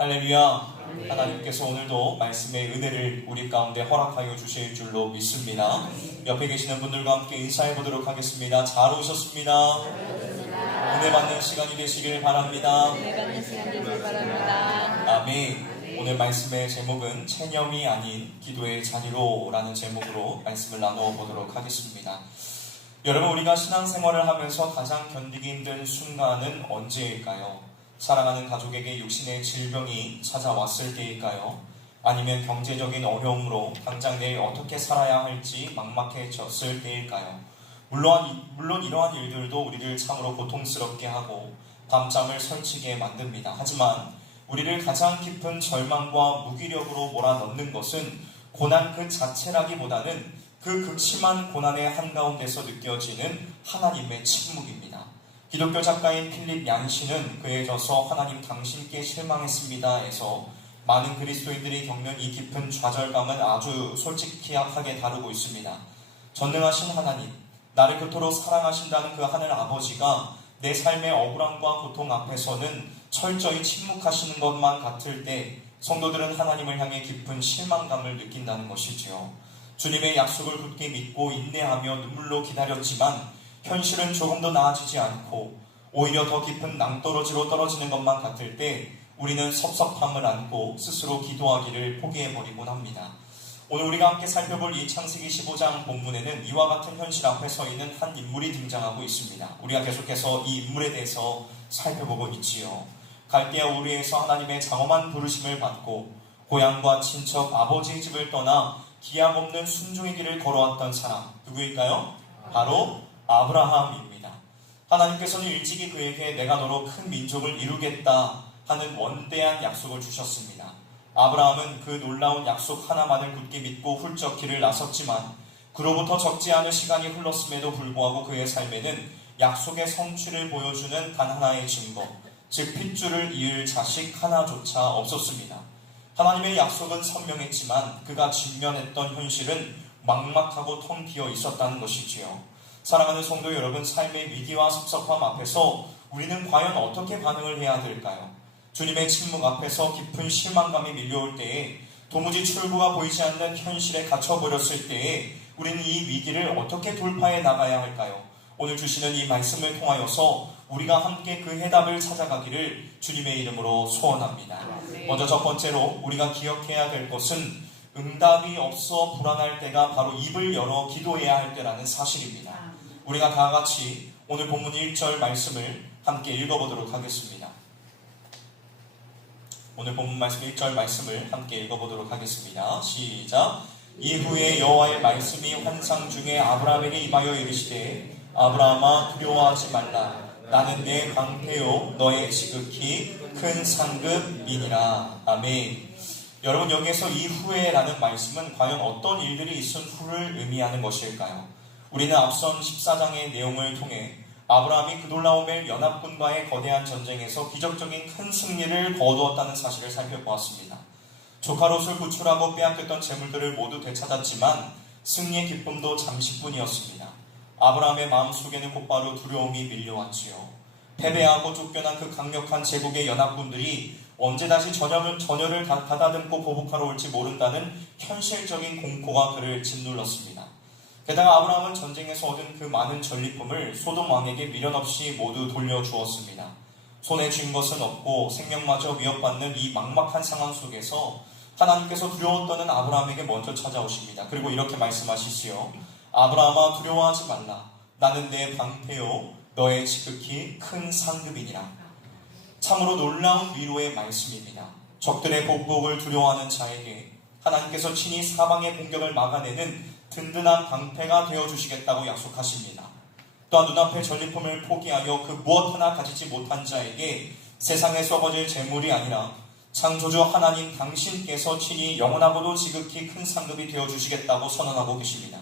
할렐루야. 하나님께서 오늘도 말씀의 은혜를 우리 가운데 허락하여 주실 줄로 믿습니다. 옆에 계시는 분들과 함께 인사해 보도록 하겠습니다. 잘 오셨습니다. 은혜 받는 시간이 되시길 바랍니다. 아멘. 오늘 말씀의 제목은 체념이 아닌 기도의 자리로 라는 제목으로 말씀을 나누어 보도록 하겠습니다. 여러분, 우리가 신앙생활을 하면서 가장 견디기 힘든 순간은 언제일까요? 사랑하는 가족에게 육신의 질병이 찾아왔을 때일까요? 아니면 경제적인 어려움으로 당장 내일 어떻게 살아야 할지 막막해졌을 때일까요? 물론 이러한 일들도 우리를 참으로 고통스럽게 하고 밤잠을 설치게 만듭니다. 하지만 우리를 가장 깊은 절망과 무기력으로 몰아넣는 것은 고난 그 자체라기보다는 그 극심한 고난의 한가운데서 느껴지는 하나님의 침묵입니다. 기독교 작가인 필립 얀시는 그에 져서 하나님 당신께 실망했습니다에서 많은 그리스도인들이 겪는 이 깊은 좌절감은 아주 솔직하게 다루고 있습니다. 전능하신 하나님, 나를 그토록 사랑하신다는 그 하늘 아버지가 내 삶의 억울함과 고통 앞에서는 철저히 침묵하시는 것만 같을 때 성도들은 하나님을 향해 깊은 실망감을 느낀다는 것이지요. 주님의 약속을 굳게 믿고 인내하며 눈물로 기다렸지만 현실은 조금도 나아지지 않고 오히려 더 깊은 낭떠러지로 떨어지는 것만 같을 때 우리는 섭섭함을 안고 스스로 기도하기를 포기해버리곤 합니다. 오늘 우리가 함께 살펴볼 이 창세기 15장 본문에는 이와 같은 현실 앞에 서 있는 한 인물이 등장하고 있습니다. 우리가 계속해서 이 인물에 대해서 살펴보고 있지요. 갈대아 우르에서 하나님의 장엄한 부르심을 받고 고향과 친척 아버지의 집을 떠나 기약 없는 순종의 길을 걸어왔던 사람, 누구일까요? 바로 아브라함입니다. 하나님께서는 일찍이 그에게 내가 너로 큰 민족을 이루겠다 하는 원대한 약속을 주셨습니다. 아브라함은 그 놀라운 약속 하나만을 굳게 믿고 훌쩍 길을 나섰지만 그로부터 적지 않은 시간이 흘렀음에도 불구하고 그의 삶에는 약속의 성취를 보여주는 단 하나의 증거, 즉 핏줄을 이을 자식 하나조차 없었습니다. 하나님의 약속은 선명했지만 그가 직면했던 현실은 막막하고 텅 비어 있었다는 것이지요. 사랑하는 성도 여러분, 삶의 위기와 섭섭함 앞에서 우리는 과연 어떻게 반응을 해야 될까요? 주님의 침묵 앞에서 깊은 실망감이 밀려올 때에 도무지 출구가 보이지 않는 현실에 갇혀버렸을 때에 우리는 이 위기를 어떻게 돌파해 나가야 할까요? 오늘 주시는 이 말씀을 통하여서 우리가 함께 그 해답을 찾아가기를 주님의 이름으로 소원합니다. 먼저 첫 번째로 우리가 기억해야 될 것은 응답이 없어 불안할 때가 바로 입을 열어 기도해야 할 때라는 사실입니다. 우리가 다 같이 오늘 본문 1절 말씀을 함께 읽어보도록 하겠습니다. 오늘 본문 말씀 1절 말씀을 함께 읽어보도록 하겠습니다. 시작. 이후에 여호와의 말씀이 환상 중에 아브라함에게 임하여 이르시되 아브라함아 두려워하지 말라. 나는 내 방패요 너의 지극히 큰 상급이니라. 아멘. 여러분, 여기에서 이후에라는 말씀은 과연 어떤 일들이 있은 후를 의미하는 것일까요? 우리는 앞선 14장의 내용을 통해 아브라함이 그돌라오멜 연합군과의 거대한 전쟁에서 기적적인 큰 승리를 거두었다는 사실을 살펴보았습니다. 조카 롯을 구출하고 빼앗겼던 재물들을 모두 되찾았지만 승리의 기쁨도 잠시뿐이었습니다. 아브라함의 마음속에는 곧바로 두려움이 밀려왔지요. 패배하고 쫓겨난 그 강력한 제국의 연합군들이 언제 다시 전열을 가다듬고 보복하러 올지 모른다는 현실적인 공포가 그를 짓눌렀습니다. 게다가 아브라함은 전쟁에서 얻은 그 많은 전리품을 소돔 왕에게 미련 없이 모두 돌려주었습니다. 손에 쥔 것은 없고 생명마저 위협받는 이 막막한 상황 속에서 하나님께서 두려워 떠는 아브라함에게 먼저 찾아오십니다. 그리고 이렇게 말씀하시지요. 아브라함아 두려워하지 말라. 나는 내 방패요 너의 지극히 큰 상급이니라. 참으로 놀라운 위로의 말씀입니다. 적들의 보복을 두려워하는 자에게 하나님께서 친히 사방의 공격을 막아내는 든든한 방패가 되어주시겠다고 약속하십니다. 또한 눈앞의 전리품을 포기하여 그 무엇 하나 가지지 못한 자에게 세상에 썩어질 재물이 아니라 창조주 하나님 당신께서 친히 영원하고도 지극히 큰 상급이 되어주시겠다고 선언하고 계십니다.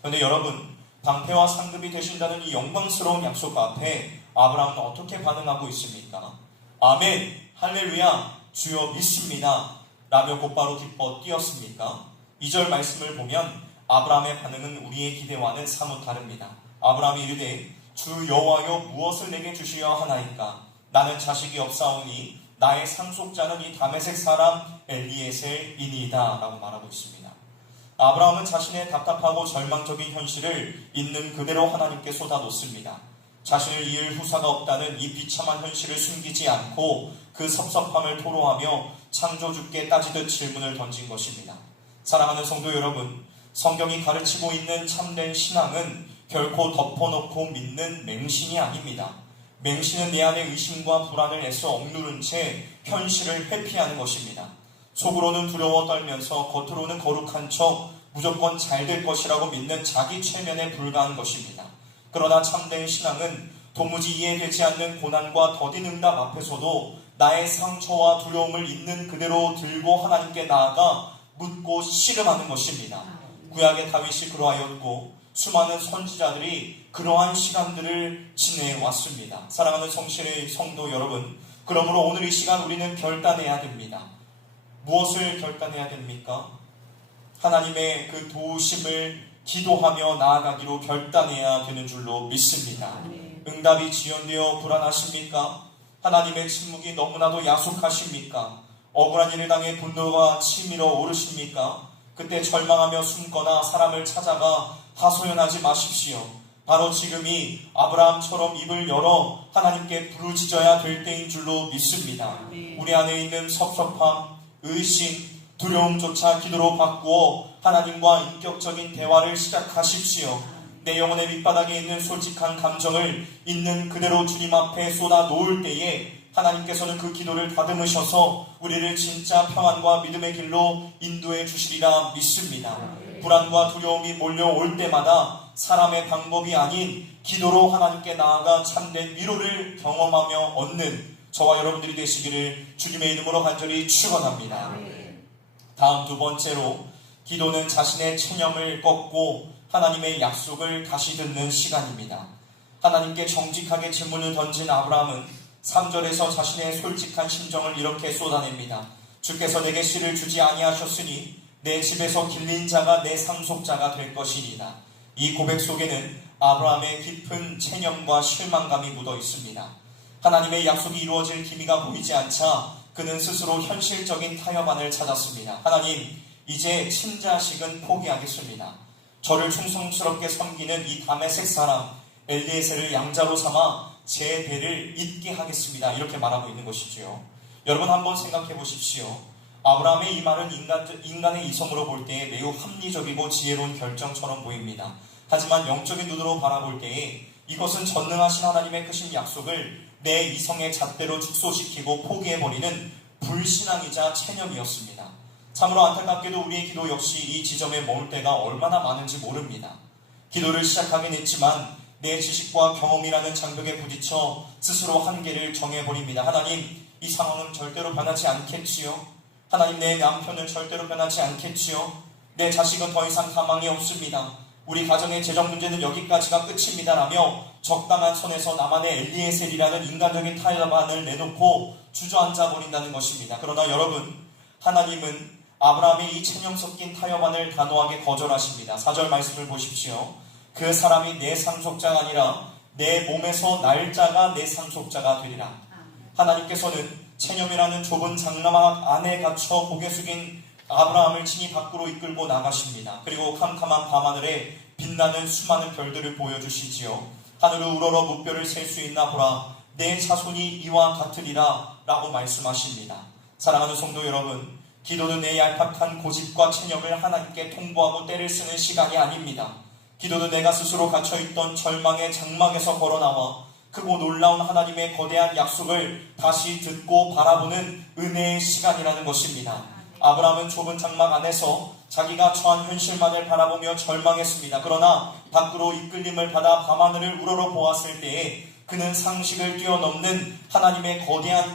그런데 여러분, 방패와 상급이 되신다는 이 영광스러운 약속 앞에 아브라함은 어떻게 반응하고 있습니까? 아멘, 할렐루야, 주여 믿습니다 라며 곧바로 기뻐 뛰었습니까? 2절 말씀을 보면 아브라함의 반응은 우리의 기대와는 사뭇 다릅니다. 아브라함이 이르되 주 여호와여 무엇을 내게 주시려 하나이까? 나는 자식이 없사오니 나의 상속자는 이 다메섹 사람 엘리에셀이니이다 라고 말하고 있습니다. 아브라함은 자신의 답답하고 절망적인 현실을 있는 그대로 하나님께 쏟아놓습니다. 자신을 이을 후사가 없다는 이 비참한 현실을 숨기지 않고 그 섭섭함을 토로하며 창조주께 따지듯 질문을 던진 것입니다. 사랑하는 성도 여러분, 성경이 가르치고 있는 참된 신앙은 결코 덮어놓고 믿는 맹신이 아닙니다. 맹신은 내 안의 의심과 불안을 애써 억누른 채 현실을 회피하는 것입니다. 속으로는 두려워 떨면서 겉으로는 거룩한 척 무조건 잘 될 것이라고 믿는 자기 최면에 불과한 것입니다. 그러나 참된 신앙은 도무지 이해되지 않는 고난과 더딘 응답 앞에서도 나의 상처와 두려움을 있는 그대로 들고 하나님께 나아가 묻고 씨름하는 것입니다. 구약의 다윗이 그러하였고 수많은 선지자들이 그러한 시간들을 지내왔습니다. 사랑하는 성실의 성도 여러분, 그러므로 오늘 이 시간 우리는 결단해야 됩니다. 무엇을 결단해야 됩니까? 하나님의 그 도우심을 기도하며 나아가기로 결단해야 되는 줄로 믿습니다. 응답이 지연되어 불안하십니까? 하나님의 침묵이 너무나도 야속하십니까? 억울한 일을 당해 분노가 치밀어 오르십니까? 그때 절망하며 숨거나 사람을 찾아가 하소연하지 마십시오. 바로 지금이 아브라함처럼 입을 열어 하나님께 부르짖어야 될 때인 줄로 믿습니다. 우리 안에 있는 섭섭함, 의심, 두려움조차 기도로 바꾸어 하나님과 인격적인 대화를 시작하십시오. 내 영혼의 밑바닥에 있는 솔직한 감정을 있는 그대로 주님 앞에 쏟아 놓을 때에 하나님께서는 그 기도를 다듬으셔서 우리를 진짜 평안과 믿음의 길로 인도해 주시리라 믿습니다. 불안과 두려움이 몰려올 때마다 사람의 방법이 아닌 기도로 하나님께 나아가 참된 위로를 경험하며 얻는 저와 여러분들이 되시기를 주님의 이름으로 간절히 축원합니다. 다음 두 번째로, 기도는 자신의 체념을 꺾고 하나님의 약속을 다시 듣는 시간입니다. 하나님께 정직하게 질문을 던진 아브라함은 3절에서 자신의 솔직한 심정을 이렇게 쏟아냅니다. 주께서 내게 씨를 주지 아니하셨으니 내 집에서 길린 자가 내 상속자가 될 것이니이다. 이 고백 속에는 아브라함의 깊은 체념과 실망감이 묻어 있습니다. 하나님의 약속이 이루어질 기미가 보이지 않자 그는 스스로 현실적인 타협안을 찾았습니다. 하나님, 이제 친자식은 포기하겠습니다. 저를 충성스럽게 섬기는 이 다메섹 사람 엘리에셀을 양자로 삼아 제 배를 잇게 하겠습니다. 이렇게 말하고 있는 것이지요. 여러분 한번 생각해 보십시오. 아브라함의 이 말은 인간의 이성으로 볼 때에 매우 합리적이고 지혜로운 결정처럼 보입니다. 하지만 영적인 눈으로 바라볼 때에 이것은 전능하신 하나님의 크신 약속을 내 이성의 잣대로 축소시키고 포기해버리는 불신앙이자 체념이었습니다. 참으로 안타깝게도 우리의 기도 역시 이 지점에 머물 때가 얼마나 많은지 모릅니다. 기도를 시작하긴 했지만 내 지식과 경험이라는 장벽에 부딪혀 스스로 한계를 정해버립니다. 하나님, 이 상황은 절대로 변하지 않겠지요? 하나님, 내 남편은 절대로 변하지 않겠지요? 내 자식은 더 이상 가망이 없습니다. 우리 가정의 재정 문제는 여기까지가 끝입니다 라며 적당한 선에서 나만의 엘리에셀이라는 인간적인 타협안을 내놓고 주저앉아 버린다는 것입니다. 그러나 여러분, 하나님은 아브라함의 이 체념 섞인 타협안을 단호하게 거절하십니다. 4절 말씀을 보십시오. 그 사람이 내 상속자가 아니라 내 몸에서 날짜가 내 상속자가 되리라. 하나님께서는 체념이라는 좁은 장막 안에 갇혀 고개 숙인 아브라함을 친히 밖으로 이끌고 나가십니다. 그리고 캄캄한 밤하늘에 빛나는 수많은 별들을 보여주시지요. 하늘을 우러러 무뼈를 셀 수 있나 보라. 내 자손이 이와 같으리라 라고 말씀하십니다. 사랑하는 성도 여러분, 기도는 내 얄팍한 고집과 체념을 하나님께 통보하고 때를 쓰는 시간이 아닙니다. 기도는 내가 스스로 갇혀있던 절망의 장막에서 걸어나와 크고 놀라운 하나님의 거대한 약속을 다시 듣고 바라보는 은혜의 시간이라는 것입니다. 아브라함은 좁은 장막 안에서 자기가 처한 현실만을 바라보며 절망했습니다. 그러나 밖으로 이끌림을 받아 밤하늘을 우러러 보았을 때에 그는 상식을 뛰어넘는 하나님의 거대한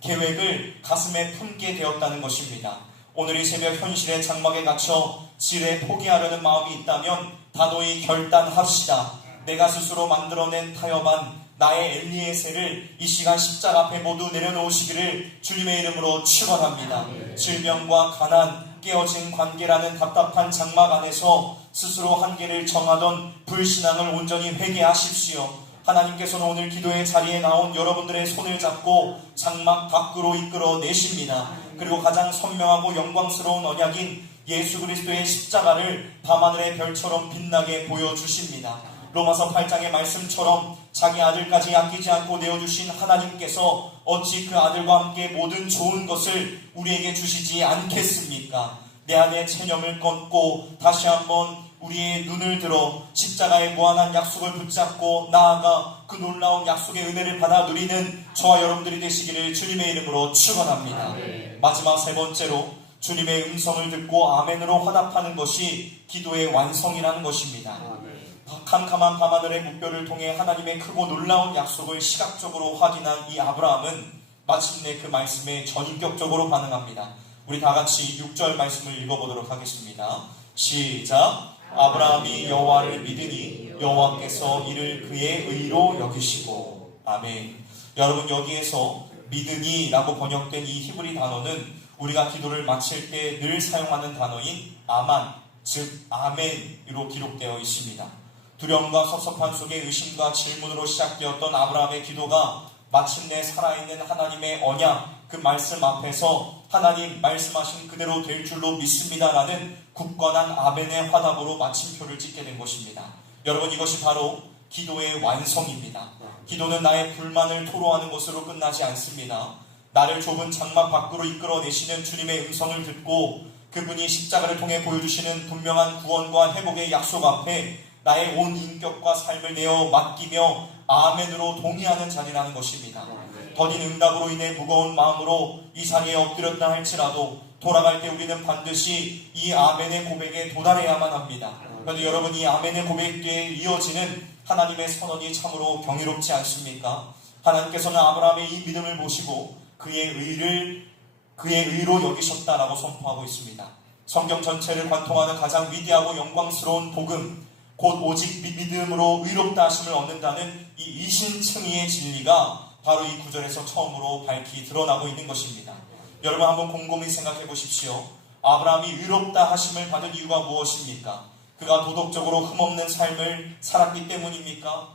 계획을 가슴에 품게 되었다는 것입니다. 오늘 이 새벽 현실의 장막에 갇혀 지레 포기하려는 마음이 있다면 단호히 결단합시다. 내가 스스로 만들어낸 타협안 나의 엘리에셀을 이 시간 십자가 앞에 모두 내려놓으시기를 주님의 이름으로 축원합니다. 질병과 가난, 깨어진 관계라는 답답한 장막 안에서 스스로 한계를 정하던 불신앙을 온전히 회개하십시오. 하나님께서는 오늘 기도의 자리에 나온 여러분들의 손을 잡고 장막 밖으로 이끌어 내십니다. 그리고 가장 선명하고 영광스러운 언약인 예수 그리스도의 십자가를 밤하늘의 별처럼 빛나게 보여주십니다. 로마서 8장의 말씀처럼 자기 아들까지 아끼지 않고 내어주신 하나님께서 어찌 그 아들과 함께 모든 좋은 것을 우리에게 주시지 않겠습니까? 내 안에 체념을 끊고 다시 한번 우리의 눈을 들어 십자가의 무한한 약속을 붙잡고 나아가 그 놀라운 약속의 은혜를 받아 누리는 저와 여러분들이 되시기를 주님의 이름으로 축원합니다. 마지막 세 번째로 주님의 음성을 듣고 아멘으로 화답하는 것이 기도의 완성이라는 것입니다. 캄캄한 밤하늘의 묵별을 통해 하나님의 크고 놀라운 약속을 시각적으로 확인한 이 아브라함은 마침내 그 말씀에 전인격적으로 반응합니다. 우리 다같이 6절 말씀을 읽어보도록 하겠습니다. 시작. 아브라함이 여호와를 믿으니 여호와께서 이를 그의 의로 여기시고. 아멘. 여러분, 여기에서 믿으니 라고 번역된 이 히브리 단어는 우리가 기도를 마칠 때 늘 사용하는 단어인 아만, 즉 아멘으로 기록되어 있습니다. 두려움과 섭섭함 속에 의심과 질문으로 시작되었던 아브라함의 기도가 마침내 살아있는 하나님의 언약, 그 말씀 앞에서 하나님 말씀하신 그대로 될 줄로 믿습니다라는 굳건한 아멘의 화답으로 마침표를 찍게 된 것입니다. 여러분, 이것이 바로 기도의 완성입니다. 기도는 나의 불만을 토로하는 것으로 끝나지 않습니다. 나를 좁은 장막 밖으로 이끌어내시는 주님의 음성을 듣고 그분이 십자가를 통해 보여주시는 분명한 구원과 회복의 약속 앞에 나의 온 인격과 삶을 내어 맡기며 아멘으로 동의하는 자리라는 것입니다. 더딘 응답으로 인해 무거운 마음으로 이 자리에 엎드렸다 할지라도 돌아갈 때 우리는 반드시 이 아멘의 고백에 도달해야만 합니다. 그런데 여러분, 이 아멘의 고백에 이어지는 하나님의 선언이 참으로 경이롭지 않습니까? 하나님께서는 아브라함의 이 믿음을 보시고 그의 의로 여기셨다라고 선포하고 있습니다. 성경 전체를 관통하는 가장 위대하고 영광스러운 복음, 곧 오직 믿음으로 의롭다 하심을 얻는다는 이 이신층의의 진리가 바로 이 구절에서 처음으로 밝히 드러나고 있는 것입니다. 여러분, 한번 곰곰이 생각해 보십시오. 아브라함이 의롭다 하심을 받은 이유가 무엇입니까? 그가 도덕적으로 흠없는 삶을 살았기 때문입니까?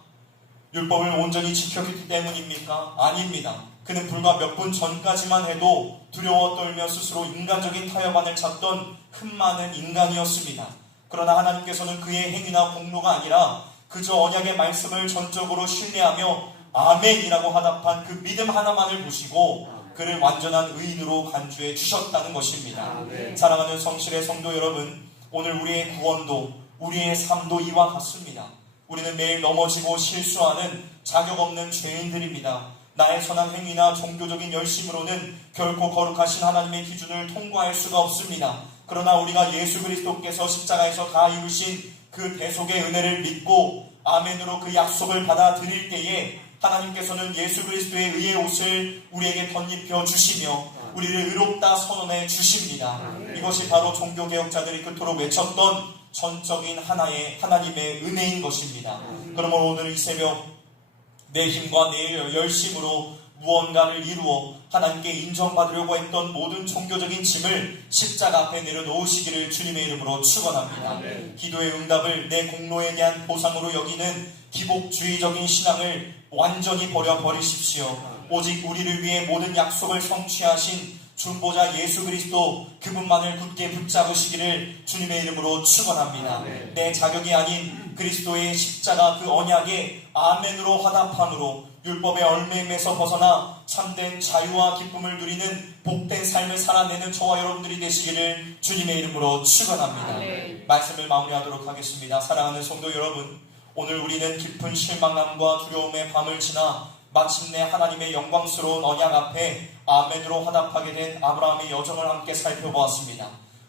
율법을 온전히 지켰기 때문입니까? 아닙니다. 그는 불과 몇 분 전까지만 해도 두려워 떨며 스스로 인간적인 타협안을 찾던 흠 많은 인간이었습니다. 그러나 하나님께서는 그의 행위나 공로가 아니라 그저 언약의 말씀을 전적으로 신뢰하며 아멘이라고 화답한 그 믿음 하나만을 보시고 그를 완전한 의인으로 간주해 주셨다는 것입니다. 사랑하는 성실의 성도 여러분, 오늘 우리의 구원도 우리의 삶도 이와 같습니다. 우리는 매일 넘어지고 실수하는 자격 없는 죄인들입니다. 나의 선한 행위나 종교적인 열심으로는 결코 거룩하신 하나님의 기준을 통과할 수가 없습니다. 그러나 우리가 예수 그리스도께서 십자가에서 다 이루신 그 대속의 은혜를 믿고 아멘으로 그 약속을 받아들일 때에 하나님께서는 예수 그리스도의 의의 옷을 우리에게 덧입혀 주시며 우리를 의롭다 선언해 주십니다. 이것이 바로 종교개혁자들이 그토록 외쳤던 전적인 하나님의 은혜인 것입니다. 그러면 오늘 이 새벽 내 힘과 내 열심으로 무언가를 이루어 하나님께 인정받으려고 했던 모든 종교적인 짐을 십자가 앞에 내려놓으시기를 주님의 이름으로 축원합니다. 기도의 응답을 내 공로에 대한 보상으로 여기는 기복주의적인 신앙을 완전히 버려버리십시오. 오직 우리를 위해 모든 약속을 성취하신 중보자 예수 그리스도 그분만을 굳게 붙잡으시기를 주님의 이름으로 축원합니다. 내 자격이 아닌 그리스도의 십자가 그 언약에 아멘으로 화답함으로 율법의 얼매임에서 벗어나 참된 자유와 기쁨을 누리는 복된 삶을 살아내는 저와 여러분들이 되시기를 주님의 이름으로 축원합니다. 말씀을 마무리하도록 하겠습니다. 사랑하는 성도 여러분, 오늘 우리는 깊은 실망감과 두려움의 밤을 지나 마침내 하나님의 영광스러운 언약 앞에 아멘으로 화답하게 된 아브라함의 여정을 함께 살펴보았습니다.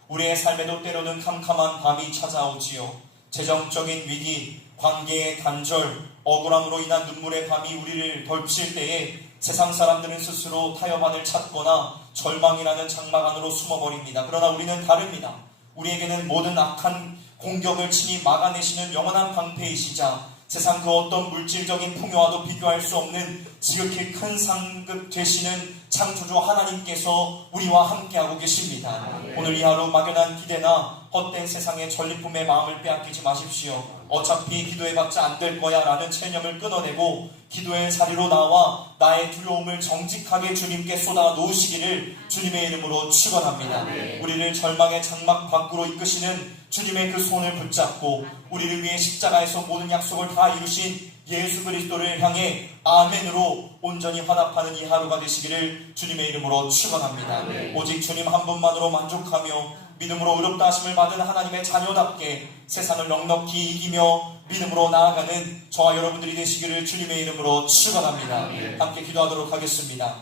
우리의 삶에도 때로는 캄캄한 밤이 찾아오지요. 재정적인 위기, 관계의 단절, 억울함으로 인한 눈물의 밤이 우리를 덮칠 때에 세상 사람들은 스스로 타협안을 찾거나 절망이라는 장막 안으로 숨어버립니다. 그러나 우리는 다릅니다. 우리에게는 모든 악한 공격을 친히 막아내시는 영원한 방패이시자 세상 그 어떤 물질적인 풍요와도 비교할 수 없는 지극히 큰 상급 되시는 창조주 하나님께서 우리와 함께하고 계십니다. 오늘 이 하루 막연한 기대나 헛된 세상의 전리품에 마음을 빼앗기지 마십시오. 어차피 기도해봤자 안 될 거야 라는 체념을 끊어내고 기도의 자리로 나와 나의 두려움을 정직하게 주님께 쏟아 놓으시기를 주님의 이름으로 축원합니다. 우리를 절망의 장막 밖으로 이끄시는 주님의 그 손을 붙잡고 우리를 위해 십자가에서 모든 약속을 다 이루신 예수 그리스도를 향해 아멘으로 온전히 화답하는 이 하루가 되시기를 주님의 이름으로 축원합니다. 오직 주님 한 분만으로 만족하며 믿음으로 의롭다 하심을 받은 하나님의 자녀답게 세상을 넉넉히 이기며 믿음으로 나아가는 저와 여러분들이 되시기를 주님의 이름으로 축원합니다. 함께 기도하도록 하겠습니다.